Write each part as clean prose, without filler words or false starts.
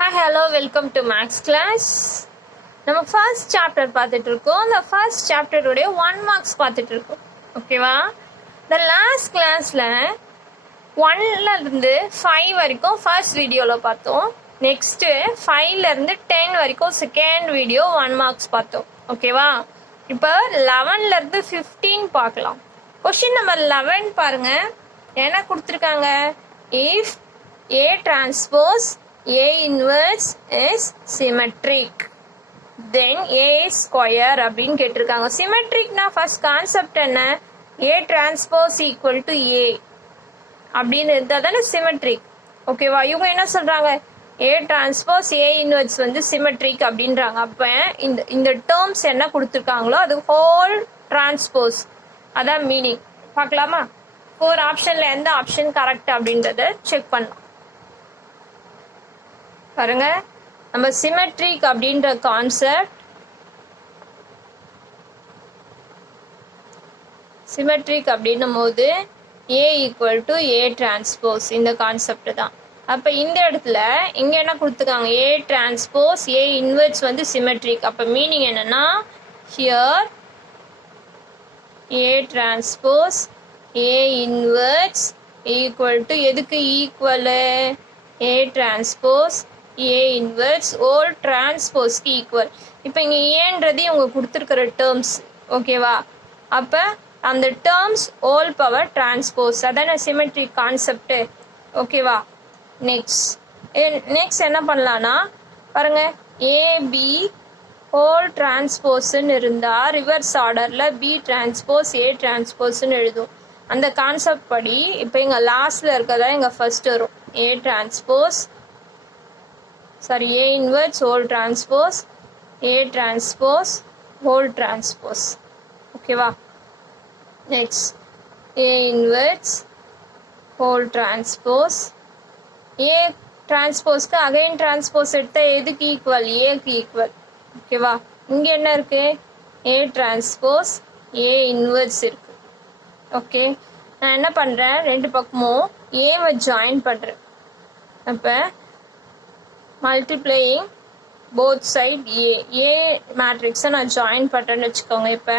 Hi, hello, welcome to Max class. நம்ம first chapter பார்த்துட்டு இருக்கோம். அந்த ஃபர்ஸ்ட் சாப்டருடைய 1 மார்க்ஸ் பார்த்துட்டு இருக்கோம். ஓகேவா? இந்த லாஸ்ட் கிளாஸில் 1லேருந்து 5 வரைக்கும் ஃபர்ஸ்ட் வீடியோவில் பார்த்தோம். நெக்ஸ்ட்டு 5லேருந்து 10 வரைக்கும் செகண்ட் வீடியோ 1 மார்க்ஸ் பார்த்தோம். ஓகேவா? இப்போ 11லேருந்து 15 பார்க்கலாம். கொஷின் நம்பர் 11 பாருங்க. என்ன கொடுத்துருக்காங்க? If A transpose A inverse is symmetric, then A is square அப்படின்னு கேட்டிருக்காங்க. சிமெட்ரிக்னா ஃபர்ஸ்ட் கான்செப்ட் என்ன? A transpose equal to A அப்படின்னு இருந்தால் தானே சிமெட்ரிக். ஓகேவா? இவங்க என்ன சொல்றாங்க? A transpose A inverse வந்து சிமெட்ரிக் அப்படின்றாங்க. அப்போ இந்த டேர்ம்ஸ் என்ன கொடுத்துருக்காங்களோ அது ஹோல் டிரான்ஸ்போஸ், அதான் மீனிங். பார்க்கலாமா? 4 ஆப்ஷன்ல எந்த ஆப்ஷன் கரெக்ட் அப்படின்றத செக் பண்ணலாம். பாருங்க, நம்ம சிமெட்ரிக் அப்படின்ற கான்செப்ட், சிமெட்ரிக் அப்படின்னும் போது A equal to A transpose, இந்த கான்செப்ட் தான். அப்ப இந்த இடத்துல இங்க என்ன கொடுத்துருக்காங்க? A டிரான்ஸ்போஸ் A இன்வெர்ஸ் வந்து சிமெட்ரிக். அப்ப மீனிங் என்னன்னா, here A transpose A inverse equal to எதுக்கு equal? A transpose A inverse whole டிரான்ஸ்போஸ்க்கு ஈக்குவல். இப்போ இங்கே ஏன்றது இவங்க கொடுத்துருக்கிற டேர்ம்ஸ். ஓகேவா? அப்போ அந்த டேர்ம்ஸ் ஓல் பவர் டிரான்ஸ்போஸ், அதான சிமெட்ரிக் கான்செப்ட். ஓகேவா? நெக்ஸ்ட் என்ன பண்ணலான்னா பாருங்க, ஏபி ஹோல் டிரான்ஸ்போஸ்ன்னு இருந்தால் ரிவர்ஸ் ஆர்டரில் பி டிரான்ஸ்போஸ் ஏ டிரான்ஸ்போஸ்ன்னு எழுதும். அந்த கான்செப்ட் படி இப்போ இங்கே லாஸ்டில் இருக்கிறதா இங்கே ஃபர்ஸ்ட் வரும். A transpose A inverse whole transpose A transpose whole transpose. ஓகேவா? Next A inverse whole transpose A டிரான்ஸ்போஸ்க்கு அகைன் டிரான்ஸ்போஸ் எடுத்தால் எதுக்கு ஈக்குவல்? ஏக்கு ஈக்குவல். ஓகேவா? இங்கே என்ன இருக்கு? A டிரான்ஸ்போஸ் A இன்வெர்ஸ் இருக்கு. ஓகே, நான் என்ன பண்ணுறேன்? ரெண்டு பக்கமும் ஏவை ஜாயின் பண்ணுறேன். அப்போ மல்டிப்ளையிங் போத் சைட் ஏ மேட்ரிக்ஸை நான் ஜாயின் பண்ணுறேன்னு வச்சுக்கோங்க. இப்போ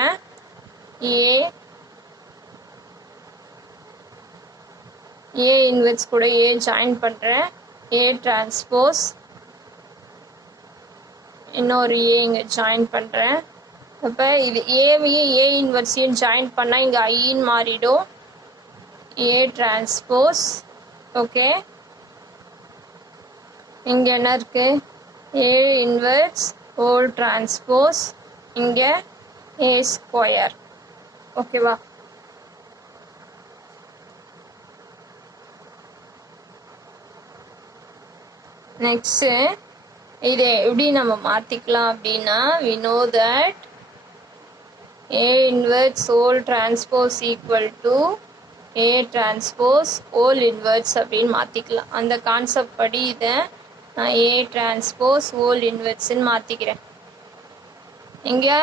ஏ இன்வெர்ஸ் கூட ஏ ஜாயின் பண்ணுறேன். ஏ டிரான்ஸ்போஸ் இன்னொரு ஏ இங்கே ஜாயின் பண்ணுறேன். அப்போ இது ஏவையும் ஏ இன்வெர்ஸையும் ஜாயின் பண்ணால் இங்கே ஐன்னு மாறிடும். ஏ டிரான்ஸ்போஸ். ஓகே, இங்கே என்ன இருக்கு? ஏ இன்வெர்ஸ் ஹோல் டிரான்ஸ்போஸ், இங்கே ஏ ஸ்கொயர். ஓகேவா? நெக்ஸ்ட் இதை எப்படி நம்ம மாற்றிக்கலாம் அப்படின்னா, we know that A inverse whole transpose equal to A transpose whole inverse அப்படின்னு மாற்றிக்கலாம். அந்த கான்செப்ட் படி இதை நான் A டிரான்ஸ்போஸ் ஹோல் இன்வெர்ஸ்ன்னு மாற்றிக்கிறேன். இங்கே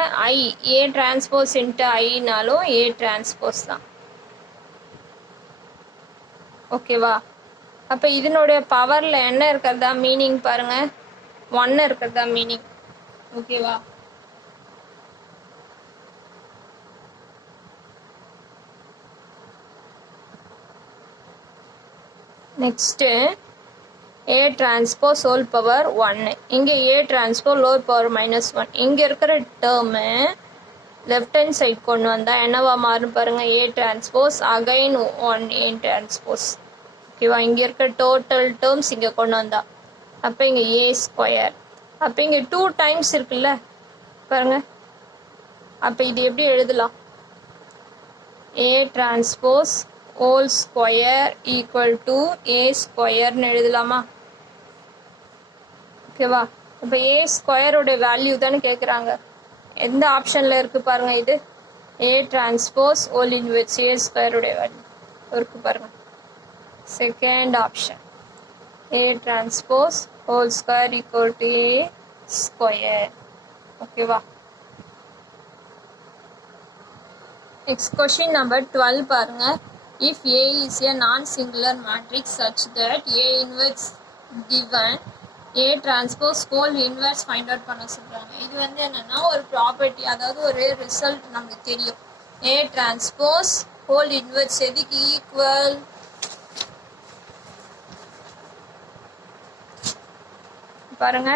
A டிரான்ஸ்போஸ் இன்ட்டு ஐனாலும் A டிரான்ஸ்போஸ் தான். ஓகேவா? அப்போ இதனுடைய பவரில் என்ன இருக்கிறதா மீனிங் பாருங்க, 1 இருக்கிறதா மீனிங். ஓகேவா? Next A transpose whole power 1. இங்கே A டிரான்ஸ்போஸ் ஹோல் பவர் -1. இங்கே இருக்கிற டேர்மு லெஃப்ட் ஹேண்ட் சைட் கொண்டு வந்தால் என்னவா மாறும் பாருங்க? A transpose again 1 A transpose. ஓகேவா? இங்கே இருக்கிற டோட்டல் டேர்ம்ஸ் இங்கே கொண்டு வந்தா அப்போ இங்கே A ஸ்கொயர். அப்போ இங்கே 2 டைம்ஸ் இருக்குல்ல பாருங்க. அப்போ இது எப்படி எழுதலாம்? A transpose whole square equal to A ஸ்கொயர்னு எழுதலாமா? ஓகேவா? இப்போ ஏ ஸ்கொயரோட வேல்யூ தானே கேட்குறாங்க. எந்த ஆப்ஷனில் இருக்குது பாருங்க? இது A transpose whole inverse A ஸ்கொயரோட வேல்யூ இருக்குது பாருங்க. Second option A transpose whole square equal to A square. ஓகேவா? நெக்ஸ்ட் கொஸ்டின் நம்பர் 12 பாருங்க. If A is a non-singular matrix such that A inverse given A transpose whole inverse find out பண்ண சொல்கிறாங்க. இது வந்து என்னென்னா ஒரு ப்ராப்பர்ட்டி, அதாவது ஒரு ரிசல்ட் நமக்கு தெரியும். ஏ டிரான்ஸ்போஸ் ஹோல் இன்வெர்ஸ் எதுக்கு ஈக்குவல்? பாருங்க,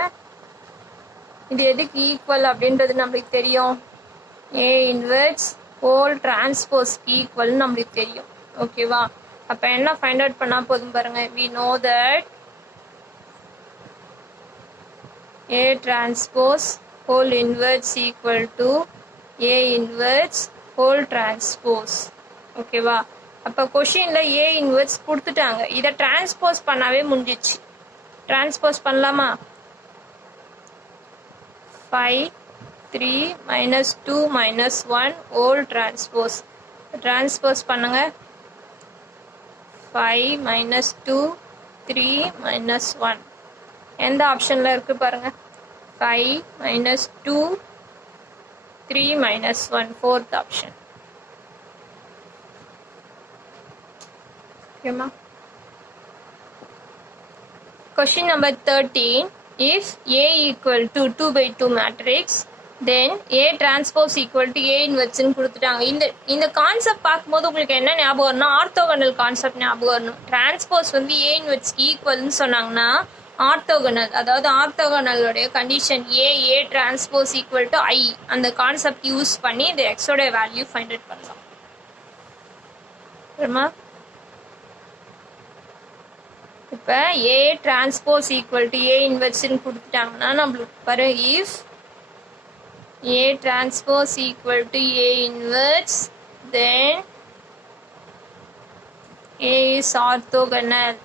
இது எதுக்கு ஈக்குவல் அப்படின்றது நம்மளுக்கு தெரியும். ஏ இன்வெர்ஸ் ஹோல் டிரான்ஸ்போஸ் ஈக்குவல் நம்மளுக்கு தெரியும். ஓகேவா? அப்போ என்ன ஃபைண்ட் அவுட் பண்ணால் போதும் பாருங்க. We know that A transpose whole inverse equal to A inverse whole transpose. ஓகேவா? அப்போ கொஷின்ல A inverse கொடுத்துட்டாங்க. இதை டிரான்ஸ்போஸ் பண்ணாவே முடிஞ்சிச்சு. டிரான்ஸ்போஸ் பண்ணலாமா? 5 3 minus 2 minus 1 whole transpose. Transpose பண்ணுங்க. 5 minus 2 3 minus 1. எந்த ஆப்ஷன்ல இருக்கு பாருங்க. 5 minus 2 3 minus 1 fourth option. ஓகேமா? Question number 13. If A equal to 2 by 2 matrix, then A transpose equal to A inverse ன்னு கொடுத்துட்டாங்க. இந்த கான்செப்ட் பார்க்கும்போது உங்களுக்கு என்ன ஞாபகம் வரணும்? ஆர்த்தோகனல் கான்செப்ட் ஞாபகம் வரணும். டிரான்ஸ்போஸ் வந்து A inverse ஈக்குவல்னு சொன்னாங்கன்னா ஆர்த்தோகனல், அதாவது ஆர்த்தோகனலுடைய condition A transpose equal to I, அந்த கான்செப்ட் யூஸ் பண்ணி இந்த எக்ஸோட வேல்யூ ஃபைண்ட் அவுட் பண்ணலாம். இப்போ A transpose equal to A இன்வெர்ஸ்ன்னு கொடுத்துட்டாங்கன்னா நம்மளுக்கு பாரு, if A transpose equal to A inverse then A is orthogonal.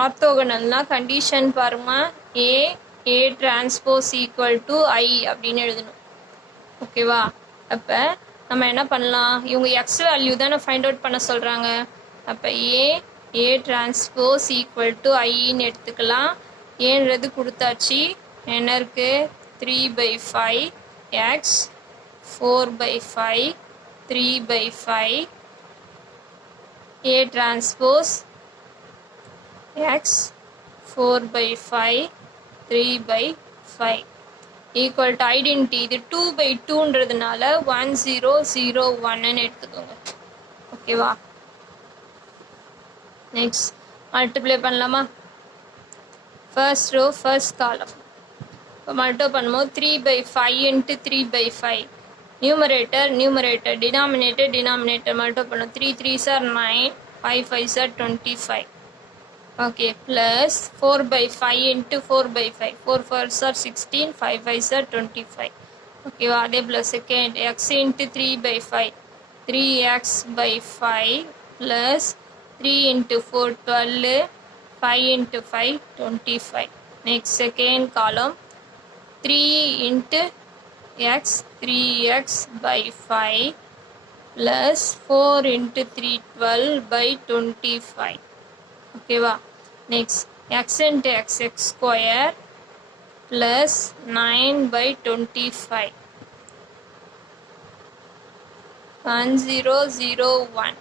ஆர்த்தோகனல்னா கண்டிஷன் பாருங்க, A transpose equal to I அப்படின்னு எழுதணும். ஓகேவா? அப்போ நம்ம என்ன பண்ணலாம்? இவங்க எக்ஸ் வேல்யூ தானே ஃபைண்ட் அவுட் பண்ண சொல்கிறாங்க. அப்போ ஏ டிரான்ஸ்போஸ் ஈக்குவல் டு ஐன்னு எடுத்துக்கலாம். ஏன்றது கொடுத்தாச்சு. என்ன இருக்கு? 3/5 x 4/5 3/5 A transpose x 4/5 3/5 equal to identity. இது 2/2ன்றதுனால 1001ன்னு எடுத்துக்கோங்க. ஓகேவா? நெக்ஸ்ட் மல்டிப்ளை பண்ணலாமா? First row first column. இப்போ மல்டிப்ளை பண்ணும்போது 3/5 into 3/5 நியூமரேட்டர் டினாமினேட்டர் மல்டிப்ளை பண்ணும். 3 3s are 9 5 5s are 25. Okay, plus 4/5 into 4/5 4 4s are 16 5 5s are 25. Okay, அதே plus second x into 3/5 3x/5 plus 3 into 4 12 5 into 5 25. Next second column 3 into x 3x/5 plus 4 into 3 12/25. ஓகேவா? Next X into X square plus 9/25 1001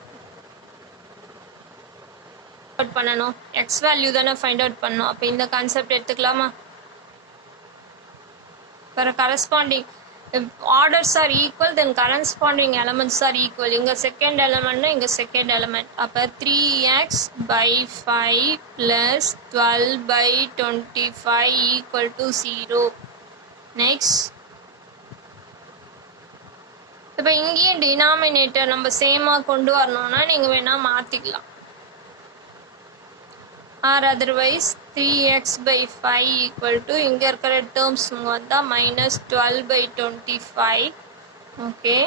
பண்ணணும். X value தானே find out பண்ணணும். அப்போ இந்த concept எடுத்துக்கலாமா? for corresponding orders are equal, then corresponding elements are equal. இங்க second element னா இங்க second element. அப்ப 3x/5 plus 12/25 equal to 0. Next, இப்ப இங்கேயும் டினாமினேட்டர் நம்ம சேமா கொண்டு வரணும்னா நீங்க வேணா மாத்திக்கலாம். or otherwise 3x/5 equal to இங்க இருக்கிற டேர்ம்ஸ் வந்தா -12/25. ஓகே,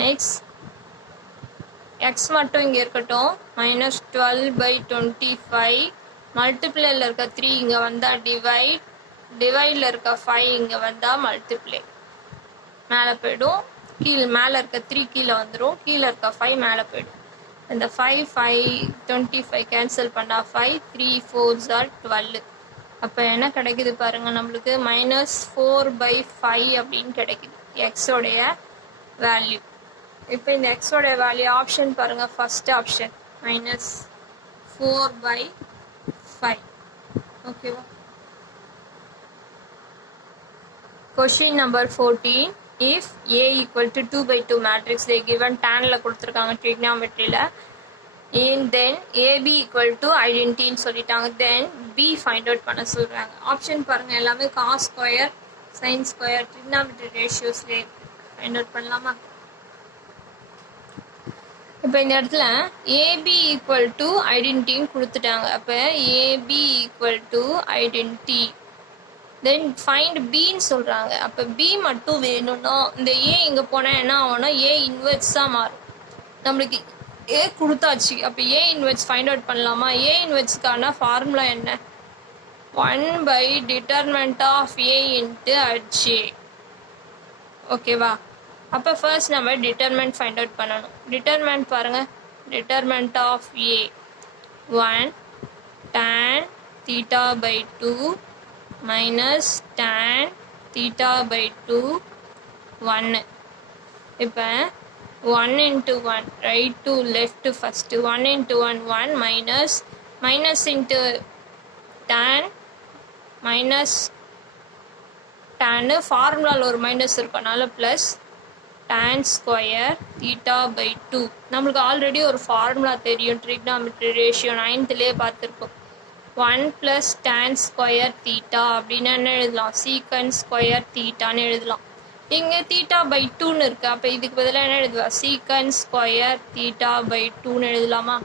நெக்ஸ்ட் x மட்டும் இங்க இருக்கட்டும். -12/25 மல்டிப்ளைல இருக்க 3 இங்க வந்தா டிவைட்ல இருக்க 5 இங்க வந்தா மல்டிப்ளை. மேல போயிடும். மேல இருக்க 3 கீழே வந்துடும். கீழே இருக்க 5 மேல போயிடும். இந்த 5 25 கேன்சல் பண்ணா 5 3 4s are 12. அப்போ என்ன கிடைக்குது பாருங்க, நம்மளுக்கு -4/5 அப்படின்னு கிடைக்குது எக்ஸோடைய வேல்யூ. இப்போ இந்த எக்ஸோடைய வேல்யூ ஆப்ஷன் பாருங்க, ஃபர்ஸ்ட் ஆப்ஷன் -4/5 4/5. ஓகேவா? Question number 14. If A equal to 2/2 matrix they given tanல கொடுத்திருக்காங்க trigonometryல, and then AB equal to identity சொல்லிட்டாங்க, then B find out பண்ண சொல்றாங்க. ஆப்ஷன் பாருங்க, எல்லாமே cos square sin square trigonometry ratiosல find out பண்ணலாமா? இப்போ இந்த இடத்துல AB equal to identity கொடுத்துட்டாங்க. அப்போ AB equal to identity, then find பின்னு சொல்கிறாங்க. அப்போ பி மட்டும் வேணும்னா இந்த ஏ இங்கே போனால் என்ன ஆகும்னா ஏ இன்வெர்ஸாக மாறும். நம்மளுக்கு ஏ கொடுத்தாச்சு, அப்போ ஏ இன்வெர்ஸ் ஃபைண்ட் அவுட் பண்ணலாமா? ஏ இன்வெர்ஸ்க்கான ஃபார்முலா என்ன? 1/determinant of A into HA. ஓகேவா? அப்போ ஃபர்ஸ்ட் நம்ம டிட்டர்மெண்ட் ஃபைண்ட் அவுட் பண்ணணும். டிட்டர்மெண்ட் பாருங்கள், determinant of A 1 tan θ/2 minus tan θ/2 1. இப்போ 1 into 1 right to left first, 1 into 1 1 minus into tan minus tan ஃபார்முலாவில் ஒரு மைனஸ் இருக்கனால ப்ளஸ் tan ஸ்கொயர் θ/2. நம்மளுக்கு ஆல்ரெடி ஒரு ஃபார்முலா தெரியும், ட்ரிக்னாமெட்ரி ரேஷியோ 9th பார்த்துருக்கோம். 1 + tan ஸ்கொயர் θ அப்படின்னு என்ன எழுதலாம்? சீக்கன் ஸ்கொயர் θன்னு எழுதலாம். இங்கே θ/2ன்னு இருக்குது, அப்போ இதுக்கு பதிலாக என்ன எழுதலாம்? சீக்கன் ஸ்கொயர் θ/2ன்னு எழுதலாமா?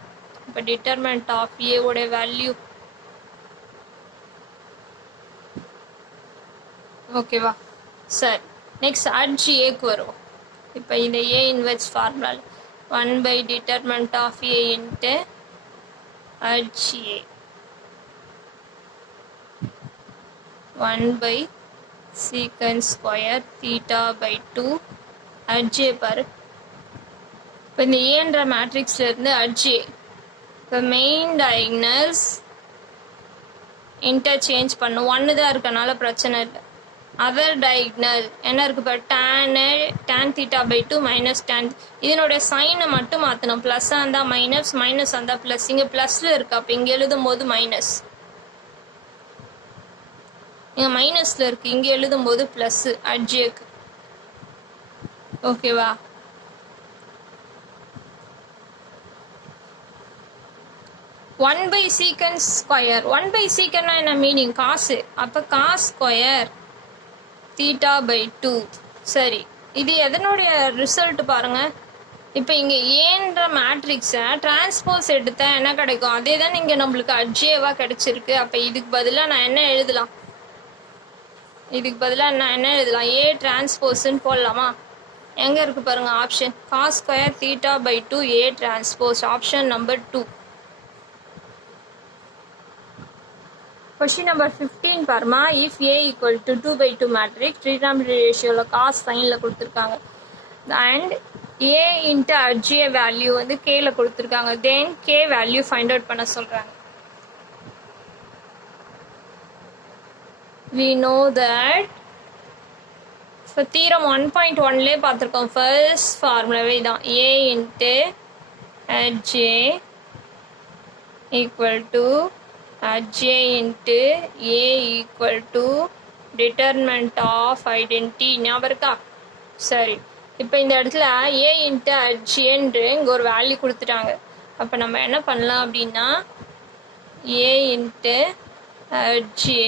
இப்போ டிட்டர்மெண்ட் ஆஃப் ஏவோட வேல்யூ ஓகேவா? சரி, நெக்ஸ்ட் HAக்கு வருவோம். இப்போ இந்த ஏ inverse formula 1/determinant of A into HA 1/secant square θ/2 HA பாரு. இப்போ இந்த ஏன்ற மேட்ரிக்ஸ்ல இருந்து HA இப்போ மெயின் டயக்னல்ஸ் இன்டர்சேஞ்ச் பண்ணும். 1 தான் இருக்கனால பிரச்சனை இல்லை. அதர் டயக்னல் என்ன இருக்குது? இப்போ tan θ/2 மைனஸ் tan, இதனுடைய சைனை மட்டும் மாற்றணும். ப்ளஸ்ஸாக இருந்தால் மைனஸ், மைனஸ் இருந்தால் ப்ளஸ். இங்கே ப்ளஸில் இருக்குது, அப்போ இங்கே எழுதும் போது மைனஸ். இங்கே மைனஸில் இருக்குது, இங்கே எழுதும் போது ப்ளஸ்ஸு HAக்கு. ஓகேவா? ஒன் பை சீக்கன் ஸ்கொயர், 1/secant என்ன மீனிங்? காசு. அப்போ காஸ் ஸ்கொயர் θ/2. சரி, இது எதனுடைய ரிசல்ட் பாருங்க. இப்போ இங்கே ஏன்ற மேட்ரிக்ஸை டிரான்ஸ்போஸ் எடுத்தால் என்ன கிடைக்கும்? அதே தான் இங்கே நம்மளுக்கு HAவாக கிடைச்சிருக்கு. அப்போ இதுக்கு பதிலாக நான் என்ன எழுதலாம்? ஏ டிரான்ஸ்போஸ்ன்னு போடலாமா? எங்கே இருக்குது பாருங்கள் option, cos square θ/2 A transpose, option number 2. Question number 15 பாருமா. if A equal to 2/2 matrix trigonometry ratioல cos signல கொடுத்துருக்காங்க and A into HA value வந்து Kல கொடுத்துருக்காங்க, then K value find out பண்ண சொல்றாங்க. we know that for theorem 1.1லே பார்த்துருக்கோம். first formulaவே தான், A into HA equal to HA into A equal to determinant of identity. ஞாபகம் இருக்கா? சரி, இப்போ இந்த இடத்துல A into HAன்று இங்கே ஒரு வேல்யூ கொடுத்துட்டாங்க. அப்போ நம்ம என்ன பண்ணலாம் அப்படின்னா A into HA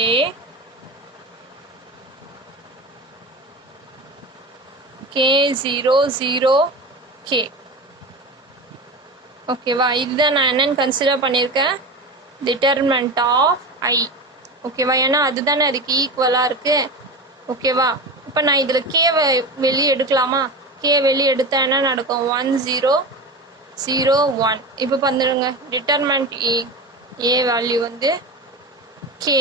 K0 0 K. ஓகேவா? இதுதான் நான் என்னன்னு கன்சிடர் பண்ணியிருக்கேன், டிட்டர்மெண்ட் ஆஃப் ஐ. ஓகேவா? ஏன்னா அதுதானே அதுக்கு ஈக்குவலாக இருக்குது. ஓகேவா? இப்போ நான் இதில் கேவை வெளியே எடுக்கலாமா? கே வெளியே எடுத்தால் என்ன நடக்கும்? 1 0 0 1. இப்போ வந்துடுங்க, டிட்டர்மெண்ட் ஏ வேல்யூ வந்து கே.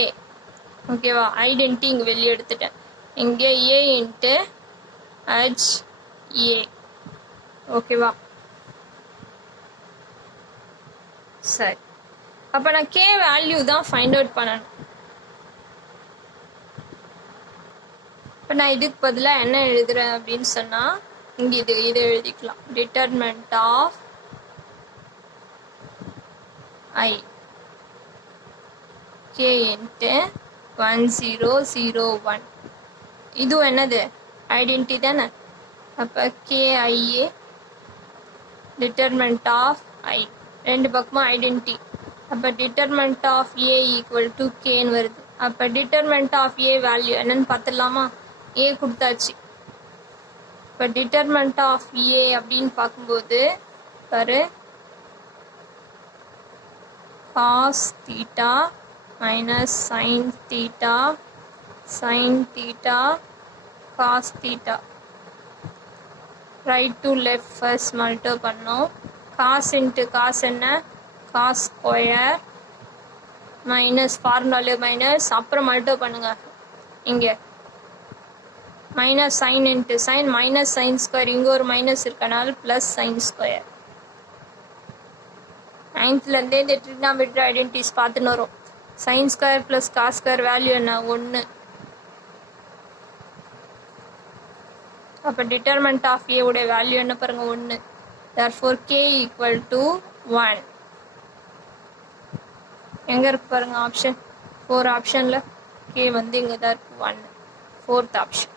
ஓகேவா? ஐடென்டி இங்கே வெளியே எடுத்துட்டேன். இங்கே ஏ இன்ட்டு HA. ஓகேவா? சரி, அப்போ நான் கே வேல்யூ தான் ஃபைண்ட் அவுட் பண்ணணும். இப்போ நான் இதுக்கு பதிலாக என்ன எழுதுறேன் அப்படின்னு சொன்னால் இங்கே இதை எழுதிக்கலாம், determinant of I k into 1001. இது என்னது ஐடென்டி தானே. அப்போ KIA டிட்டர்மெண்ட் ஆஃப் I ரெண்டு பக்கமும் ஐடென்டி. அப்போ determinant of A equal to கேன்னு வருது. அப்போ டிட்டர்மெண்ட் ஆஃப் A வேல்யூ என்னன்னு பார்த்துடலாமா. A கொடுத்தாச்சு. இப்போ டிட்டர்மெண்ட் ஆஃப் A அப்படின்னு பார்க்கும்போது பாரு cos theta minus sin theta sin theta cos theta right to left first multiply பண்ணோம். cos into cos என்ன cos square minus ஃபார்முலாலே மைனஸ் அப்புறம் மல்டிப்ளை பண்ணுங்க. இங்கே minus sign into sine minus sine square இங்கே ஒரு மைனஸ் இருக்கனால ப்ளஸ் சைன் ஸ்கொயர். 9th இந்த trigonometry identities பார்த்துன்னு வரும். Sine square plus cos square value என்ன 1. அப்போ டிட்டர்மெண்ட் ஆஃப் A உடைய வேல்யூ என்ன பாருங்க 1. therefore k equal to 1. எங்க இருக்கு பாருங்க ஆப்ஷன் 4 ஆப்ஷன்ல k வந்து இங்க தான் இருக்கு 1. 4th option.